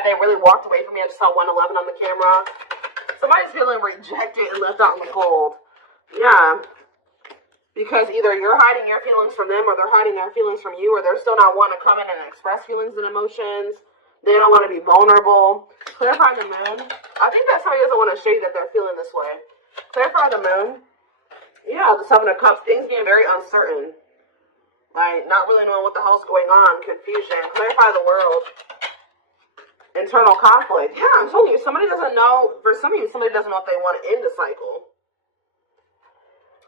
that they really walked away from me. I just saw 111 on the camera. Somebody's feeling rejected and left out in the cold. Yeah. Because either you're hiding your feelings from them, or they're hiding their feelings from you, or they're still not wanting to come in and express feelings and emotions. They don't want to be vulnerable. Clarify the moon. I think that somebody doesn't want to show you that they're feeling this way. Clarify the moon. Yeah, the Seven of Cups. Things getting very uncertain. Like, not really knowing what the hell's going on. Confusion. Clarify the world. Internal conflict. Yeah, I'm telling you, somebody doesn't know. For some of you, somebody doesn't know if they want to end the cycle.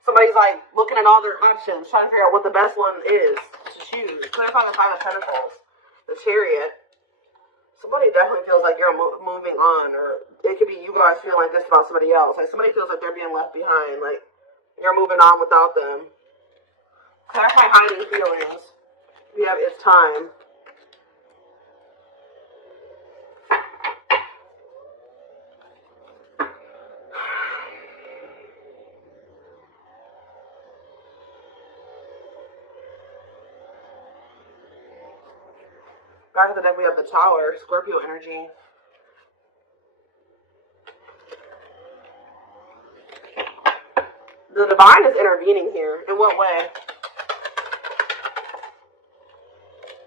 Somebody's like looking at all their options, trying to figure out what the best one is to choose. Clarify the Five of Pentacles. The Chariot. Somebody definitely feels like you're moving on, or it could be you guys feeling like this about somebody else. Like somebody feels like they're being left behind, like you're moving on without them. Clarify hiding feelings. We have It's Time. Back of the deck, we have the Tower, Scorpio energy. The Divine is intervening here. In what way?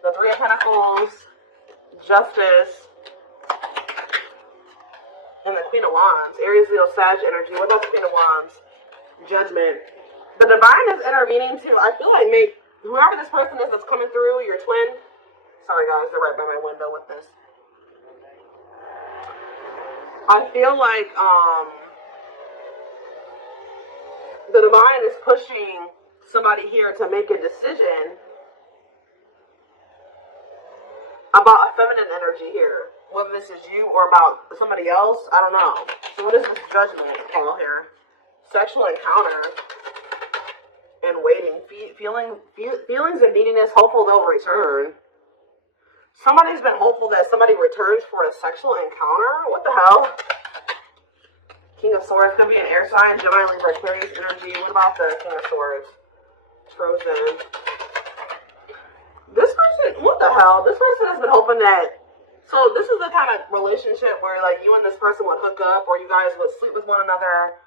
The Three of Pentacles, Justice, and the Queen of Wands. Aries, Leo, Sag energy. What about the Queen of Wands? Judgment. The Divine is intervening too. I feel like whoever this person is that's coming through, your twin. Sorry guys, they're right by my window with this. I feel like the Divine is pushing somebody here to make a decision about a feminine energy here. Whether this is you or about somebody else, I don't know. So what is this Judgment call here? Sexual encounter and waiting. Feelings of neediness, hopeful they'll return. Somebody's been hopeful that somebody returns for a sexual encounter? What the hell? King of Swords could be an air sign, Gemini, Libra, Aquarius energy. What about the King of Swords? Frozen. This person, what the hell? This person has been hoping that, so this is the kind of relationship where like you and this person would hook up, or you guys would sleep with one another,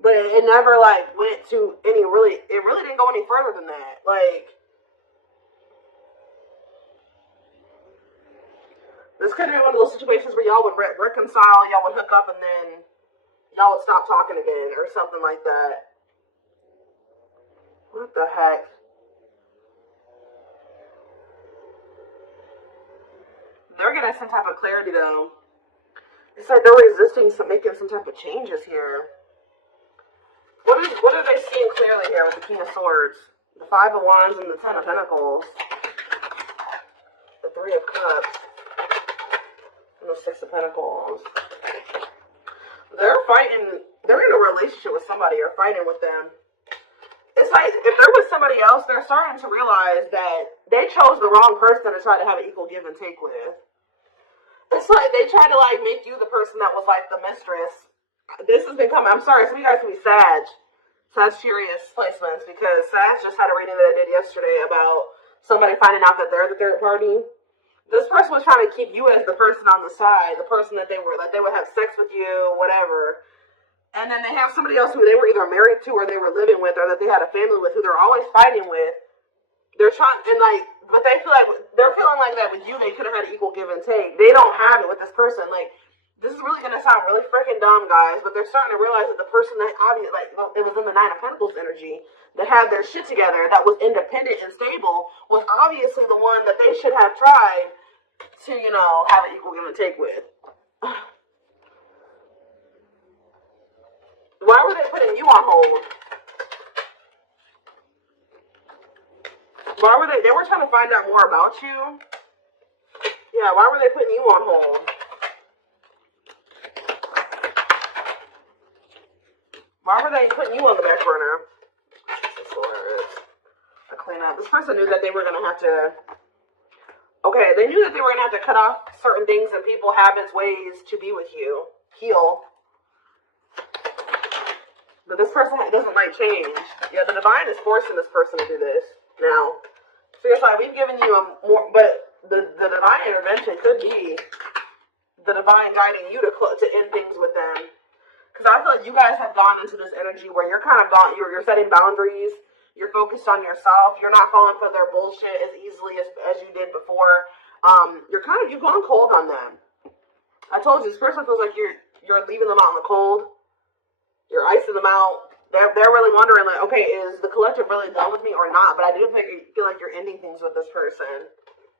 but it never like went to any it really didn't go any further than that. Like, this could be one of those situations where y'all would reconcile, y'all would hook up, and then y'all would stop talking again, or something like that. What the heck? They're getting some type of clarity, though. It's like they're resisting making some type of changes here. What are they seeing clearly here with the King of Swords? The Five of Wands and the Ten of Pentacles. The Three of Cups. And the Six of Pentacles. They're fighting. They're in a relationship with somebody or fighting with them. It's like if there was somebody else, they're starting to realize that they chose the wrong person to try to have an equal give and take with. It's like they try to like make you the person that was like the mistress. This has been coming. I'm sorry, some of you guys can be Sagittarius placements, because Sag just had a reading that I did yesterday about somebody finding out that they're the third party. This person was trying to keep you as the person on the side, the person that they would have sex with you, whatever. And then they have somebody else who they were either married to or they were living with, or that they had a family with, who they're always fighting with. They're trying, and like, but they feel like they're feeling like that with you. They could have had an equal give and take. They don't have it with this person. Like, this is really gonna sound really freaking dumb, guys, but they're starting to realize that the person that obviously, like, it was in the Nine of Pentacles energy, that had their shit together, that was independent and stable, was obviously the one that they should have tried to, you know, have an equal give and take with. Why were they putting you on hold? Why were they were trying to find out more about you? Yeah, why were they putting you on hold? Why were they putting you on the back burner? A clean up. This person knew that they were going to have to... Okay, they knew that they were going to have to cut off certain things and people, habits, ways to be with you. Heal. But this person doesn't like change. Yeah, the Divine is forcing this person to do this now. So it's like, we've given you a more... But the Divine intervention could be the divine guiding you to end things with them. Because I feel like you guys have gone into this energy where you're kind of you're setting boundaries. You're focused on yourself. You're not falling for their bullshit as easily as you did before. You've gone cold on them. I told you, this person feels like you're leaving them out in the cold. You're icing them out. They're really wondering, like, okay, is the collective really done with me or not? But I do feel like you're ending things with this person.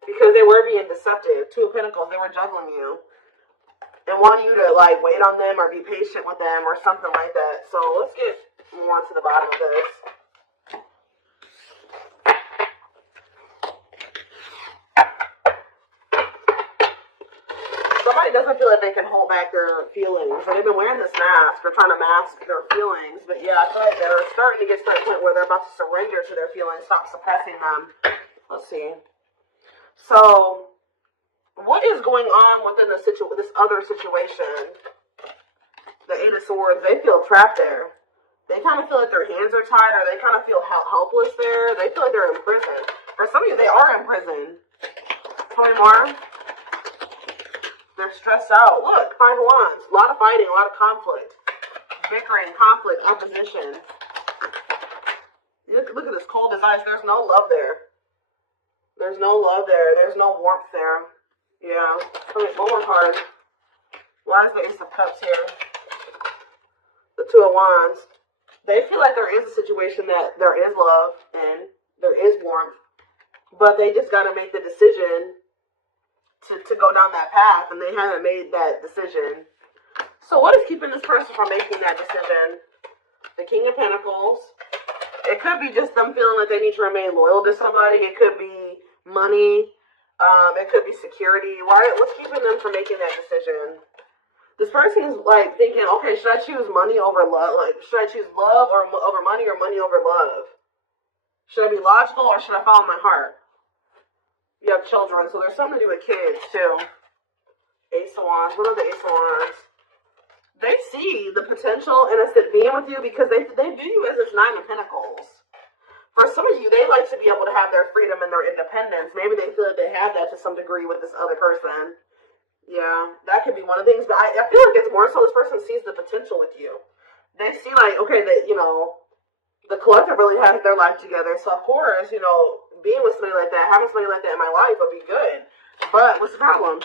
Because they were being deceptive. Two of Pentacles, they were juggling you. And want you to, like, wait on them or be patient with them or something like that. So let's get more to the bottom of this. Somebody doesn't feel like they can hold back their feelings. So they've been wearing this mask. They're trying to mask their feelings. But yeah, I feel like they're starting to get to that point where they're about to surrender to their feelings. Stop suppressing them. Let's see. So, what is going on within this other situation? The Eight of Swords. They feel trapped there. They kind of feel like their hands are tied, or they kind of feel helpless there. They feel like they're in prison. For some of you, they are in prison. Tell me more. They're stressed out. Look, Five of Wands. A lot of fighting, a lot of conflict. Bickering, conflict, opposition. Look at this cold as ice. There's no love there. There's no love there. There's no warmth there. Yeah. Okay, one more card. Why is the Ace of Cups here? The Two of Wands. They feel like there is a situation that there is love and there is warmth. But they just got to make the decision to go down that path, and they haven't made that decision. So what is keeping this person from making that decision? The King of Pentacles. It could be just them feeling like they need to remain loyal to somebody. It could be money. It could be security. What's keeping them from making that decision? This person is like thinking, okay, should I choose money over love? Like, should I choose love over money or money over love? Should I be logical or should I follow my heart? You have children, so there's something to do with kids, too. Ace of Wands. What are the Ace of Wands? They see the potential in us being with you because they view you as this Nine of Pentacles. For some of you, they like to be able to have their freedom and their independence. Maybe they feel that they have that to some degree with this other person. Yeah, that could be one of the things. But I feel like it's more so this person sees the potential with you. They see, like, okay, that, the collective really has their life together. So, of course, being with somebody like that, having somebody like that in my life would be good. But what's the problem?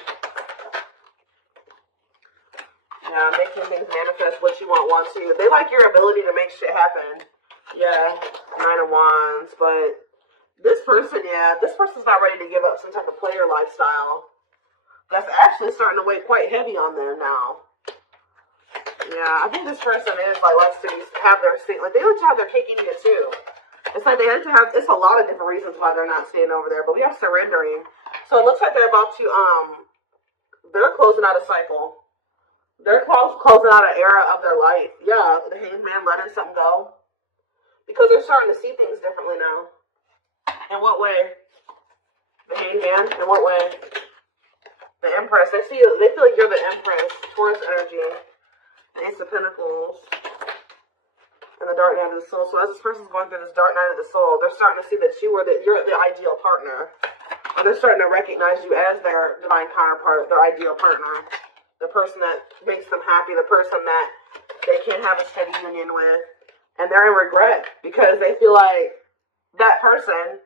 Yeah, making things manifest what you want to. They like your ability to make shit happen. Yeah, Nine of Wands. But this person's not ready to give up some type of player lifestyle. That's actually starting to weigh quite heavy on them now. Yeah, I think this person is likes to have their seat. Like, they like to have their cake and eat it too. It's like they like to have. It's a lot of different reasons why they're not staying over there. But we have surrendering. So it looks like they're about to they're closing out a cycle. They're closing out an era of their life. Yeah, the Hanged Man letting something go because they're starting to see things differently now. In what way? The Hanged Man. In what way? The Empress. They feel like you're the Empress. Taurus energy. The Ace of Pentacles. And the Dark Night of the Soul. So as this person's going through this Dark Night of the Soul, they're starting to see that you're the ideal partner. Or they're starting to recognize you as their divine counterpart, their ideal partner. The person that makes them happy, the person that they can't have a steady union with. And they're in regret because they feel like that person,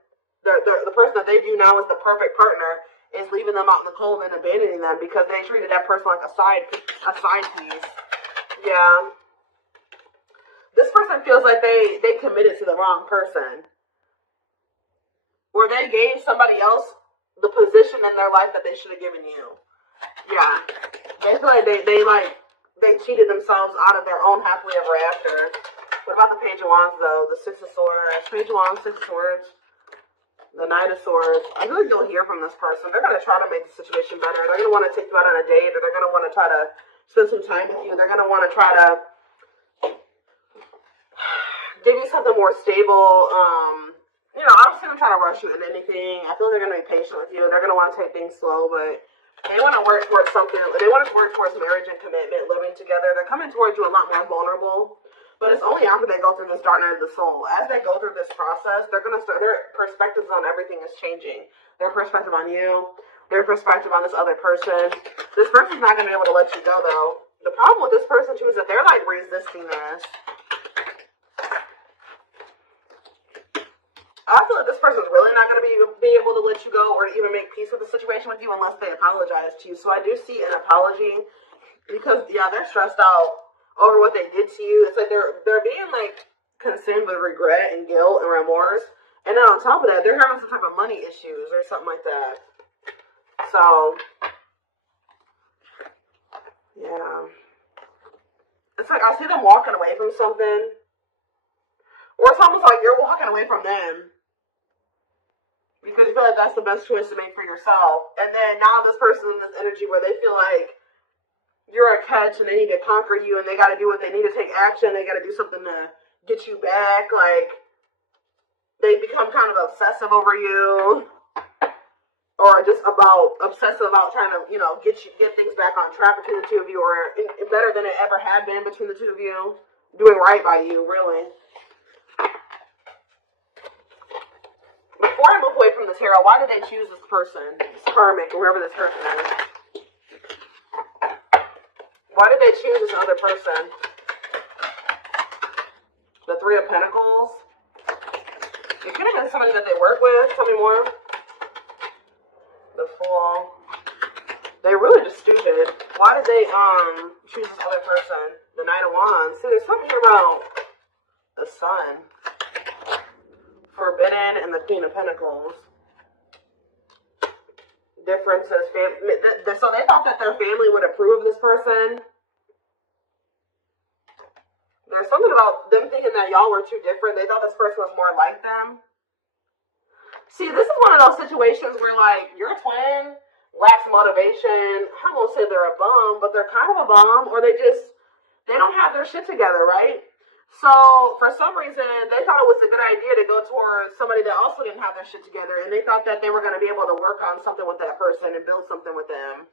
the person that they view now as the perfect partner, is leaving them out in the cold and abandoning them because they treated that person like a side piece. Yeah. This person feels like they committed to the wrong person. Or they gave somebody else the position in their life that they should have given you. Yeah. They feel like they cheated themselves out of their own happily ever after. What about the Page of Wands, though? The Six of Swords. Page of Wands, Six of Swords. The Knight of Swords. I feel like you'll hear from this person. They're going to try to make the situation better. They're going to want to take you out on a date, or they're going to want to try to spend some time with you. They're going to want to try to give you something more stable. Obviously they're trying to rush you in anything. I feel they're going to be patient with you. They're going to want to take things slow, but they want to work towards something. They want to work towards marriage and commitment, living together. They're coming towards you a lot more vulnerable. But it's only after they go through this dark night of the soul. As they go through this process, they're gonna start. Their perspectives on everything is changing. Their perspective on you, their perspective on this other person. This person's not gonna be able to let you go, though. The problem with this person too is that they're like resisting this. I feel like this person's really not gonna be able to let you go or to even make peace with the situation with you unless they apologize to you. So I do see an apology because yeah, they're stressed out over what they did to you. It's like they're being like consumed with regret and guilt and remorse. And then on top of that, they're having some type of money issues or something like that. So yeah. It's like I see them walking away from something. Or it's almost like you're walking away from them. Because you feel like that's the best choice to make for yourself. And then now this person's in this energy where they feel like you're a catch and they need to conquer you and they got to do what they need to take action. They got to do something to get you back. Like, they become kind of obsessive over you. Or just obsessive about trying to, get things back on track between the two of you. Or better than it ever had been between the two of you. Doing right by you, really. Before I move away from the tarot, why did they choose this person? This karmic, whoever this person is. Why did they choose this other person? The Three of Pentacles. It could have been somebody that they work with. Tell me more. The Fool. They're really just stupid. Why did they choose this other person? The Knight of Wands. See, there's something here about the Sun. Forbidden and the Queen of Pentacles. Differences. So they thought that their family would approve of this person. There's something about them thinking that y'all were too different. They thought this person was more like them. See, this is one of those situations where, like, your twin lacks motivation. I won't say they're a bum, but they're kind of a bum. Or they don't have their shit together, right? So, for some reason, they thought it was a good idea to go towards somebody that also didn't have their shit together. And they thought that they were going to be able to work on something with that person and build something with them.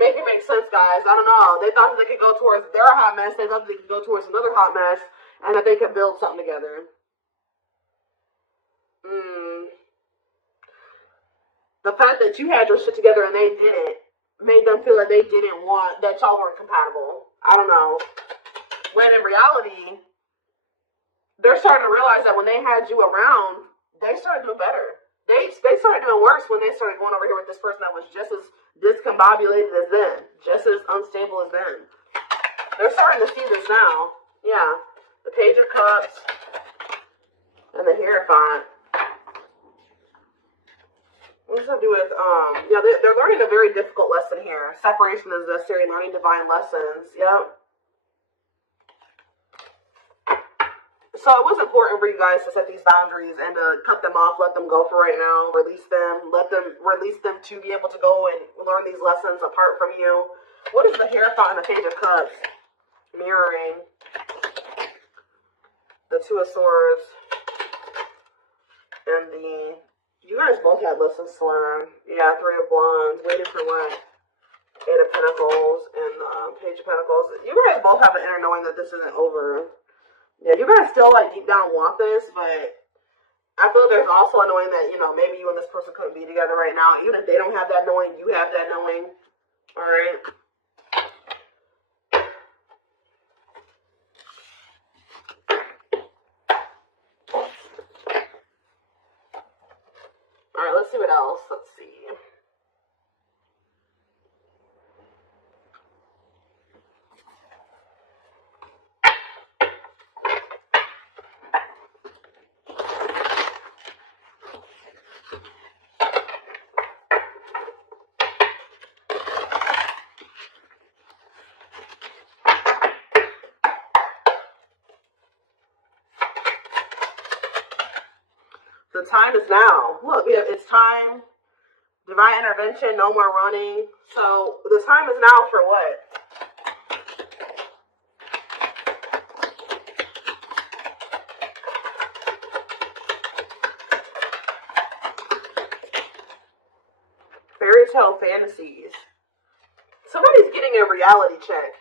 Make it make sense, guys. I don't know. They thought that they could go towards their hot mess. They thought they could go towards another hot mess. And that they could build something together. The fact that you had your shit together and they didn't made them feel like they didn't want, that y'all weren't compatible. I don't know. When in reality, they're starting to realize that when they had you around, they started doing better. They started doing worse when they started going over here with this person that was just as discombobulated as them. Just as unstable as them. They're starting to see this now. Yeah. The Page of Cups. And the Hierophant. What does that do with, yeah, they're learning a very difficult lesson here. Separation is necessary, learning divine lessons. Yep. So it was important for you guys to set these boundaries and to cut them off, let them go for right now, release them, release them to be able to go and learn these lessons apart from you. What is the Hierophant and the Page of Cups? Mirroring. The Two of Swords. And you guys both had lessons to learn. Yeah, Three of Wands. Waiting for what? Eight of Pentacles and Page of Pentacles. You guys both have an inner knowing that this isn't over. Yeah, you guys still, like, deep down want this, but I feel there's also a knowing that, maybe you and this person couldn't be together right now. Even if they don't have that knowing, you have that knowing. Alright? Alright, let's see what else. Let's see. The time is now. Look, it's time. Divine intervention, no more running. So, the time is now for what? Fairy tale fantasies. Somebody's getting a reality check.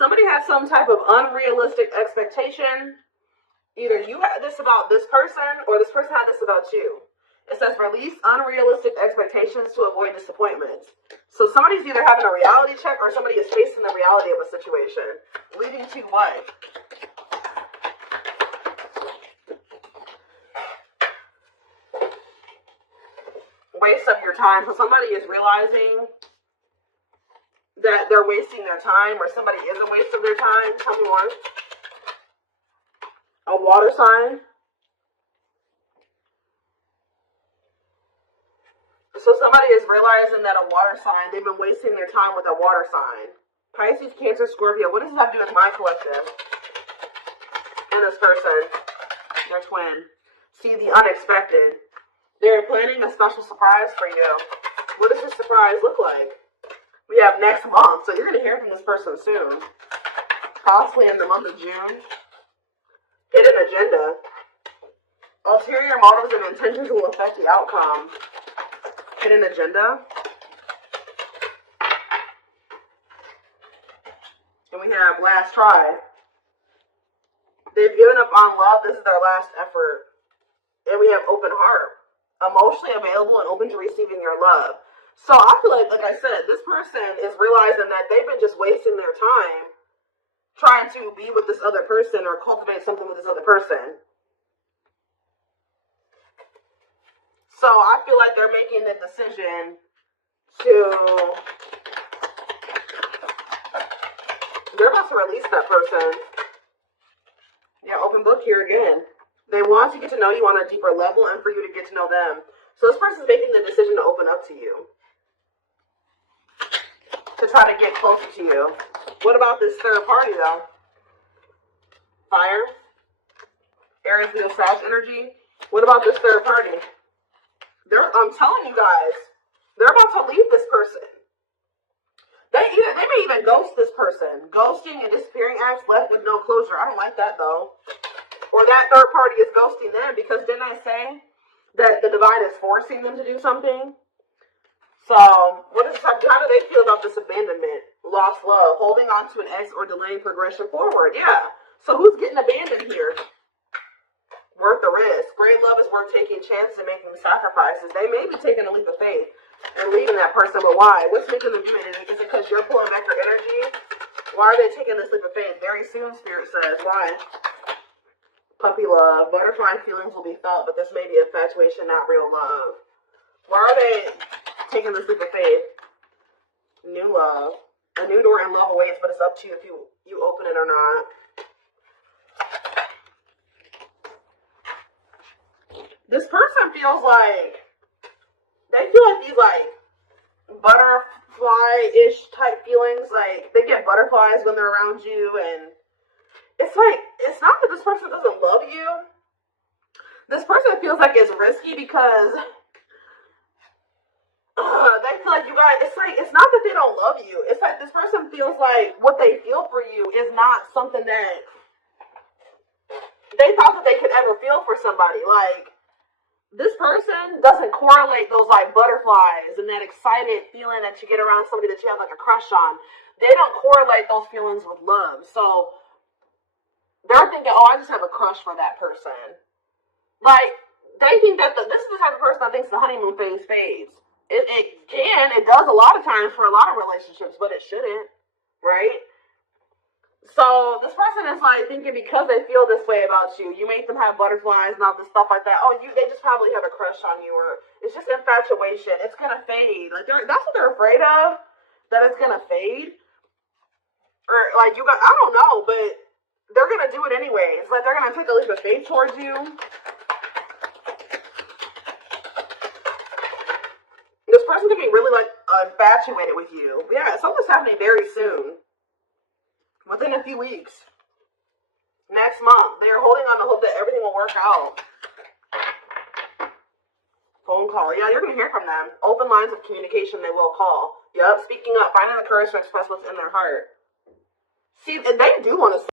Somebody has some type of unrealistic expectation. Either you had this about this person or this person had this about you. It says release unrealistic expectations to avoid disappointments. So somebody's either having a reality check or somebody is facing the reality of a situation. Leading to what? Waste of your time. So somebody is realizing that they're wasting their time, or somebody is a waste of their time. Tell me more. A water sign. So somebody is realizing that a water sign, they've been wasting their time with a water sign. Pisces, Cancer, Scorpio. What does this have to do with my collective? And this person, their twin. See the unexpected. They're planning a special surprise for you. What does this surprise look like? We have next month, so you're going to hear from this person soon. Possibly in the month of June. Hidden agenda. Ulterior motives and intentions will affect the outcome. Hidden agenda. And we have last try. They've given up on love. This is their last effort. And we have open heart. Emotionally available and open to receiving your love. So I feel like I said, this person is realizing that they've been just wasting their time trying to be with this other person or cultivate something with this other person. So I feel like they're making the decision to, they're about to release that person. Yeah, open book here again. They want to get to know you on a deeper level and for you to get to know them. So this person's making the decision to open up to you. To try to get closer to you. What about this third party though? Fire? Aries, Leo, Sag energy. What about this third party? I'm telling you guys, they're about to leave this person. They may even ghost this person. Ghosting and disappearing acts left with no closure. I don't like that though. Or that third party is ghosting them, because didn't I say that the divine is forcing them to do something? So, how do they feel about this abandonment? Lost love, holding on to an ex, or delaying progression forward? Yeah. So who's getting abandoned here? Worth the risk. Great love is worth taking chances and making sacrifices. They may be taking a leap of faith and leaving that person, but why? What's making them do it? Is it because you're pulling back your energy? Why are they taking this leap of faith? Very soon, Spirit says. Why? Puppy love. Butterfly feelings will be felt, but this may be infatuation, not real love. Why are they taking this leap of faith? New love. A new door and love awaits, but it's up to you if you open it or not. This person feels like, they feel like these butterfly-ish type feelings. Like, they get butterflies when they're around you, and it's like, it's not that this person doesn't love you. This person feels like it's risky because they feel like you guys, it's not that they don't love you. It's like this person feels like what they feel for you is not something that they thought that they could ever feel for somebody. Like, this person doesn't correlate those butterflies and that excited feeling that you get around somebody that you have a crush on. They don't correlate those feelings with love. So they're thinking, oh, I just have a crush for that person. Like, they think that this is the type of person that thinks the honeymoon phase fades. It does a lot of times for a lot of relationships, but it shouldn't, right? So this person is thinking because they feel this way about you, you make them have butterflies and all this stuff like that. Oh, they just probably have a crush on you, or it's just infatuation. It's gonna fade. That's what they're afraid of, that it's gonna fade. Or I don't know, but they're gonna do it anyways. They're gonna take a leap of faith towards you. This person could be really infatuated with you. Yeah, something's happening very soon. Within a few weeks. Next month. They are holding on to hope that everything will work out. Phone call. Yeah, you're going to hear from them. Open lines of communication, they will call. Yep, speaking up. Finding the courage to express what's in their heart. See, they do want to say